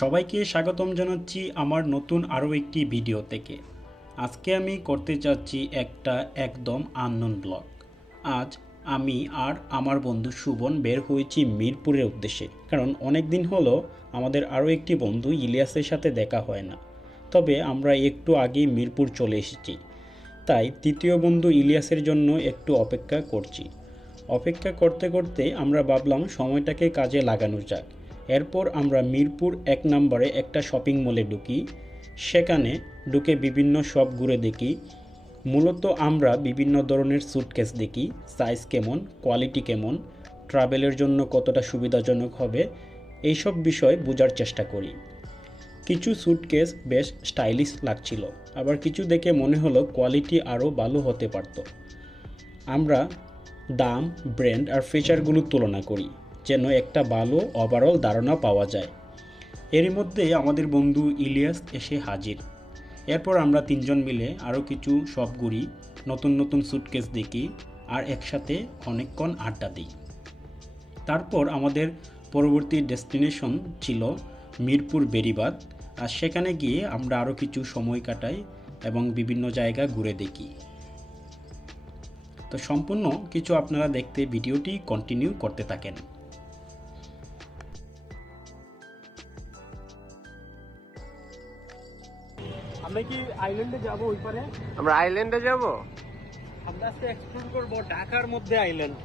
সবাইকে স্বাগতম জানাচ্ছি আমার নতুন আরও একটি ভিডিও থেকে। আজকে আমি করতে চাচ্ছি একটা একদম আননোন ব্লগ আজ আমি আর আমার বন্ধু সুবন বের হয়েছি মিরপুরের উদ্দেশ্যে, কারণ অনেক দিন হলো আমাদের আরও একটি বন্ধু ইলিয়াসের সাথে দেখা হয় না। তবে আমরা একটু আগেই মিরপুর চলে এসেছি, তাই তৃতীয় বন্ধু ইলিয়াসের জন্য একটু অপেক্ষা করছি। অপেক্ষা করতে করতে আমরা ভাবলাম সময়টাকে কাজে লাগানো যাক। এরপর আমরা মিরপুর এক নম্বরে একটা শপিং মলে ঢুকি। সেখানে ঢুকে বিভিন্ন শপ ঘুরে দেখি। মূলত আমরা বিভিন্ন ধরনের স্যুটকেস দেখি সাইজ কেমন কোয়ালিটি কেমন ট্রাভেলের জন্য কতটা সুবিধাজনক হবে, এইসব বিষয় বোঝার চেষ্টা করি। কিছু স্যুটকেস বেশ স্টাইলিশ লাগছিল, আবার কিছু দেখে মনে হলো কোয়ালিটি আরও ভালো হতে পারত। আমরা দাম ব্র্যান্ড আর ফিচারগুলো তুলনা করি। যেন একটা ভালো ওভারঅল ধারণা পাওয়া যায়। এরই মধ্যে আমাদের বন্ধু ইলিয়াস এসে হাজির। এরপর আমরা তিনজন মিলে আরও কিছু সব ঘুরি, নতুন নতুন স্যুটকেস দেখি আর একসাথে অনেকক্ষণ আড্ডা দিই। তারপর আমাদের পরবর্তী ডেস্টিনেশন ছিল মিরপুর বেরিবাদ আর সেখানে গিয়ে আমরা আরও কিছু সময় কাটাই এবং বিভিন্ন জায়গা ঘুরে দেখি। তো সম্পূর্ণ কিছু আপনারা দেখতে ভিডিওটি কন্টিনিউ করতে থাকেন। আমরা কি আইল্যান্ডে যাব ওই পারে? আমরা আইল্যান্ডে যাব? আমরা আজকে এক্সপ্লোর করব ঢাকার মধ্যে আইল্যান্ড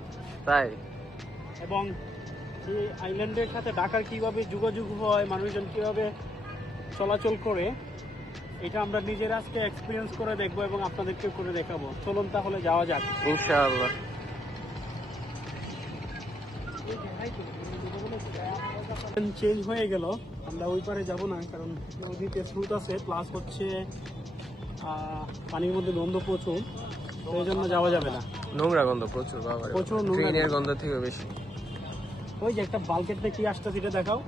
তাই? এবং এই আইল্যান্ডের সাথে ঢাকার কীভাবে যোগাযোগ হয় মানুষজন কীভাবে চলাচল করে এটা আমরা নিজেরা আজকে এক্সপিরিয়েন্স করে দেখব এবং আপনাদেরকে করে দেখাবো। চলুন তাহলে যাওয়া যাক। ইনশাআল্লাহ। চেঞ্জ হয়ে গেল। আমরা ওই পারে যাব না কারণ নদীতে স্রোত আছে প্লাস হচ্ছে পানির মধ্যে গন্ধ প্রচুর এই জন্য যাওয়া যাবে না। নোংরা গন্ধ প্রচুর বাবা প্রচুর নোংরা ট্রেনের গন্ধ। থেকে বেশি। ওই যে একটা বালকেটটা কি আসতে সেটা দেখাও।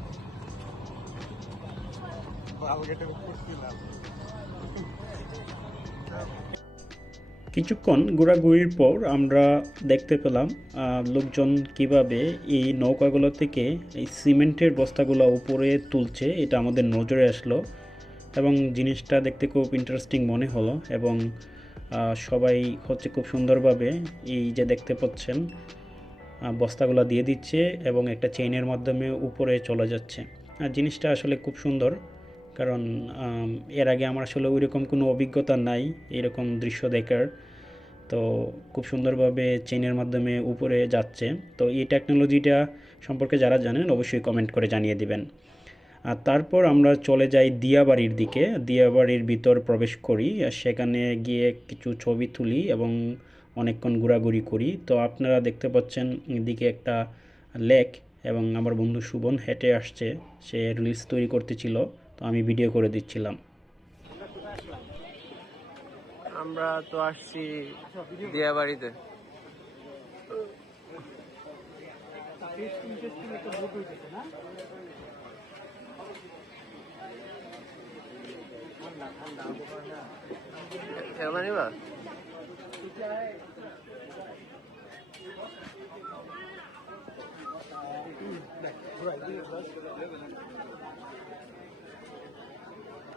কিছুক্ষণ ঘোরাঘুরির পর আমরা দেখতে পেলাম লোকজন কীভাবে এই নৌকাগুলো থেকে এই সিমেন্টের বস্তাগুলো উপরে তুলছে, এটা আমাদের নজরে আসলো এবং জিনিসটা দেখতে খুব ইন্টারেস্টিং মনে হলো এবং সবাই হচ্ছে খুব সুন্দরভাবে এই যে দেখতে পাচ্ছেন বস্তাগুলো দিয়ে দিচ্ছে এবং একটা চেইনের মাধ্যমে উপরে চলে যাচ্ছে। আর জিনিসটা আসলে খুব সুন্দর। কারণ এর আগে আমার আসলে ওইরকম কোনো অভিজ্ঞতা নাই, এরকম দৃশ্য দেখার। তো খুব সুন্দরভাবে চেনের মাধ্যমে উপরে যাচ্ছে। তো এই টেকনোলজিটা সম্পর্কে যারা জানেন, অবশ্যই কমেন্ট করে জানিয়ে দিবেন। আর তারপর আমরা চলে যাই দিয়াবাড়ির দিকে। দিয়াবাড়ির ভিতর প্রবেশ করি সেখানে গিয়ে কিছু ছবি তুলি এবং অনেকক্ষণ ঘোরাঘুরি করি। তো আপনারা দেখতে পাচ্ছেন এদিকে একটা লেক এবং আমার বন্ধু সুবন হেঁটে আসছে। সে রিলস তৈরি করতেছিল। তো আমি ভিডিও করে দিচ্ছিলাম। আমরা তো আসছি দিয়া বাড়িতে খেলনা নিবা ঠিক এখানে আহ,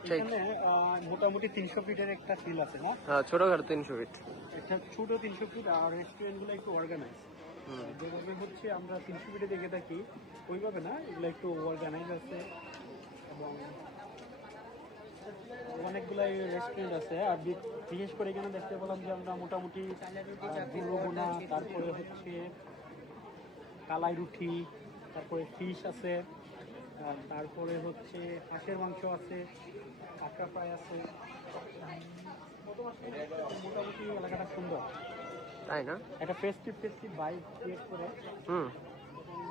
মোটামুটি তিনশো ফিটের একটা ফিল আছে না? হ্যাঁ ছোটখাটো তিনশো ফিট। একটা ছোট তিনশো ফিট আর রেস্টুরেন্টগুলো একটু অর্গানাইজ যেভাবে হচ্ছে আমরা তিনশো ফিটে দেখে থাকি ওইভাবে না এগুলো একটু অর্গানাইজ আছে। এবং অনেকগুলাই রেস্টুরেন্ট আছে। আর বিশেষ করে এখানে দেখতে পেলাম যে আমরা মোটামুটি গুলোগুনা তারপরে হচ্ছে কালাই রুটি তারপরে ফিশ আছে। তারপরে হচ্ছে হাঁসের মাংস আছে কাঁকড়া ফ্রাই আছে। মোটামুটি এলাকাটা সুন্দর। তাই না? একটা ফেস্টিভ ফেস্টিভ বাইক ক্রিয়েট করে। হুম।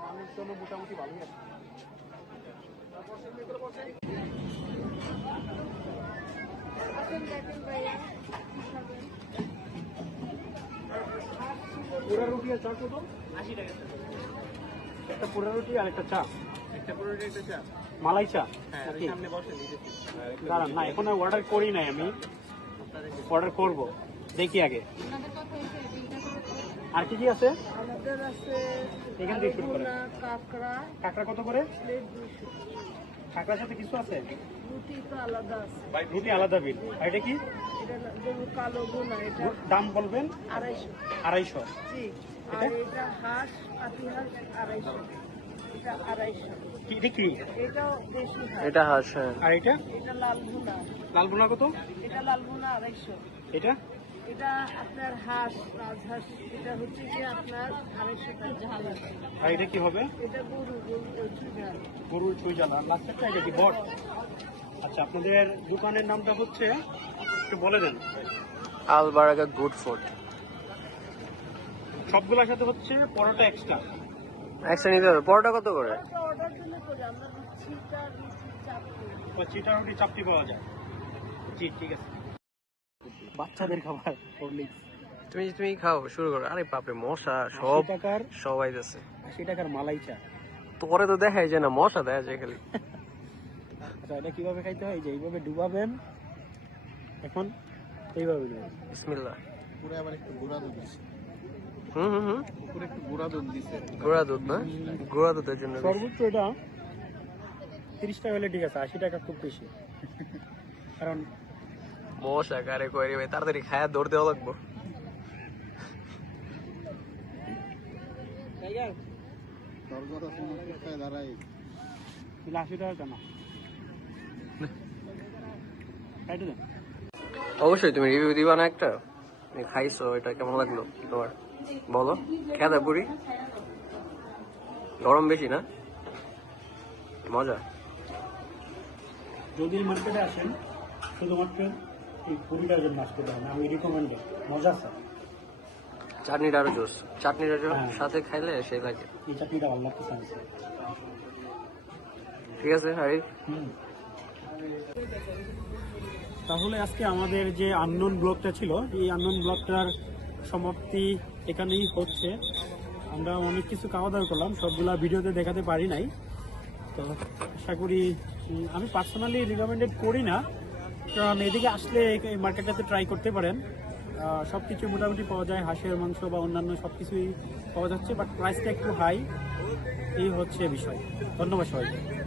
মানুষ জন্য মোটামুটি ভালোই আছে। পুরা রুটি আর চা কত? আশি টাকা। একটা পুরা রুটি আর একটা চা মালাই চা নাকি? দাঁড়ান না এখন অর্ডার করি নাই আমি। অর্ডার করব। দেখি আগে। আর কি কি আছে? এখান থেকে শুরু করে কাঁকড়া। কত করে? কাঁকড়ার সাথে কিছু আছে? রুটি আলাদা আছে। রুটি আলাদা বিল। আর এটা কি? দাম বলবেন? আড়াইশো। আড়াইশো। এটা? হাঁস আড়াইশো। এটা আড়াইশো। কি- এটা কি? এটাও বেশি হাঁস এটা হাঁস হ্যাঁ আর এটা? এটা লাল ভুনা। কত? এটা লাল ভুনা আড়াইশো। এটা? এটা আপনার হাঁস রাজহাঁস। এটা হচ্ছে কি আপনার আড়াইশো টাকা। ঝাল আর এটা কি হবে? এটা গরু গরুর ছুঁই জ্বালা লাস্টেরটা এটা কি বট? আচ্ছা আপনাদের দোকানের নামটা হচ্ছে একটু বলে দেন। আলবারাগা গুড ফুড। সবগুলোর সাথে হচ্ছে পরোটা এক্সট্রা একশো নিতে হবে। পরোটা কত করে? রুটি চাপটি পাওয়া যায়। জি ঠিক আছে। বাচ্চাদের খাবার তুমি তুমি খাও শুরু করো। আরে বাপরে মশা সব সব টাকার সব আশি টাকার মালাই চা। তোরে তো দেখাই যায় না মশা দেখা যায় খালি। আচ্ছা এটা কীভাবে খাইতে হয়? এই যে এইভাবে ডুবাবেন। এখন এইভাবে ডুবাবেন। বিসমিল্লাহ। পুরো আবার একটু দুধ দিছে হুম হুম হুম। একটু গুঁড়া দুধ দিছে। গুঁড়া দুধ না? গুঁড়া দুধের জন্য সর্বোচ্চ এটা তিরিশ টাকা হলে ঠিক আছে আশি টাকা খুব বেশি। কারণ মশা কারে ভাই তাড়াতাড়ি খায়া দৌড় দেওয়া লাগবো। অবশ্যই তুমি রিভিউ দিবা না একটা? তুমি খাইছো এটা কেমন লাগল? তোমার বলো খেদা পুরি? গরম বেশি না? মজা। যদি মার্কেটে আসেন শুধুমাত্র এই কুড়িটার জন্য আসতে পারেন আমি রিকমেন্ডেড মজা আছে। চাটনিটা আরও জোস। চাটনিটা হ্যাঁ। সাথে খাইলে সেই লাগে। এই চাটনিটা ভালো লাগতেছে। ঠিক আছে হারি হুম। তাহলে আজকে আমাদের যে আননোন ব্লগটা ছিল এই আননোন ব্লগটার সমাপ্তি এখানেই হচ্ছে। আমরা অনেক কিছু খাওয়া দাওয়া করলাম, সবগুলা ভিডিওতে দেখাতে পারি নাই। তো আশা করি আমি পার্সোনালি রিকমেন্ডেড করি না। কারণ এদিকে আসলে এই- মার্কেটটাতে ট্রাই করতে পারেন। সব কিছু মোটামুটি পাওয়া যায়, হাঁসের মাংস বা অন্যান্য সব কিছুই পাওয়া যাচ্ছে বাট প্রাইসটা একটু হাই এই হচ্ছে বিষয়। ধন্যবাদ সবাইকে।